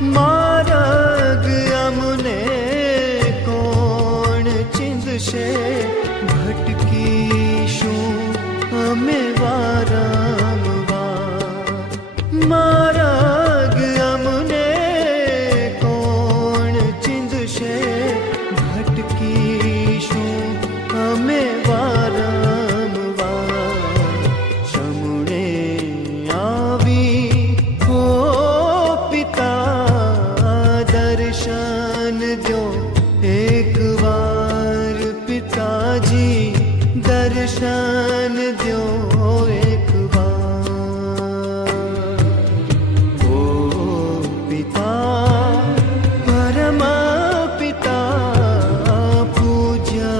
માર્ગ અમને કોણ ચીંધશે, ભટકીશું અમે વારંવાર. માર્ગ અમને કોણ ચીંધશે, ભટકીશું અમે વારંવાર. શમણે આવી હો પિતા, દર્શન દો એક વાર. પિતાજી દર્શન દો એક વાર. ઓ પિતા, પરમ પિતા, પૂજ્ય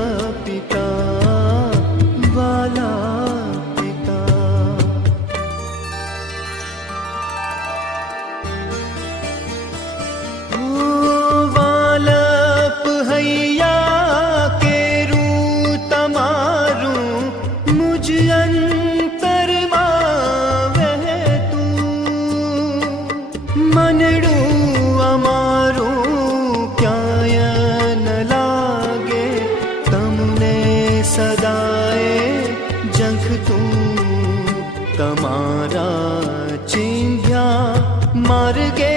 પિતા, વાલા પિતા. ઓ વાલપ હૈયા કેરું તમારું, મુજ અંતરમાં વહેતું. મનડું અમારું ક્યાંય ન લાગે, તમને સદાએ ઝંખતું. તમારા ચીંધ્યા માર્ગે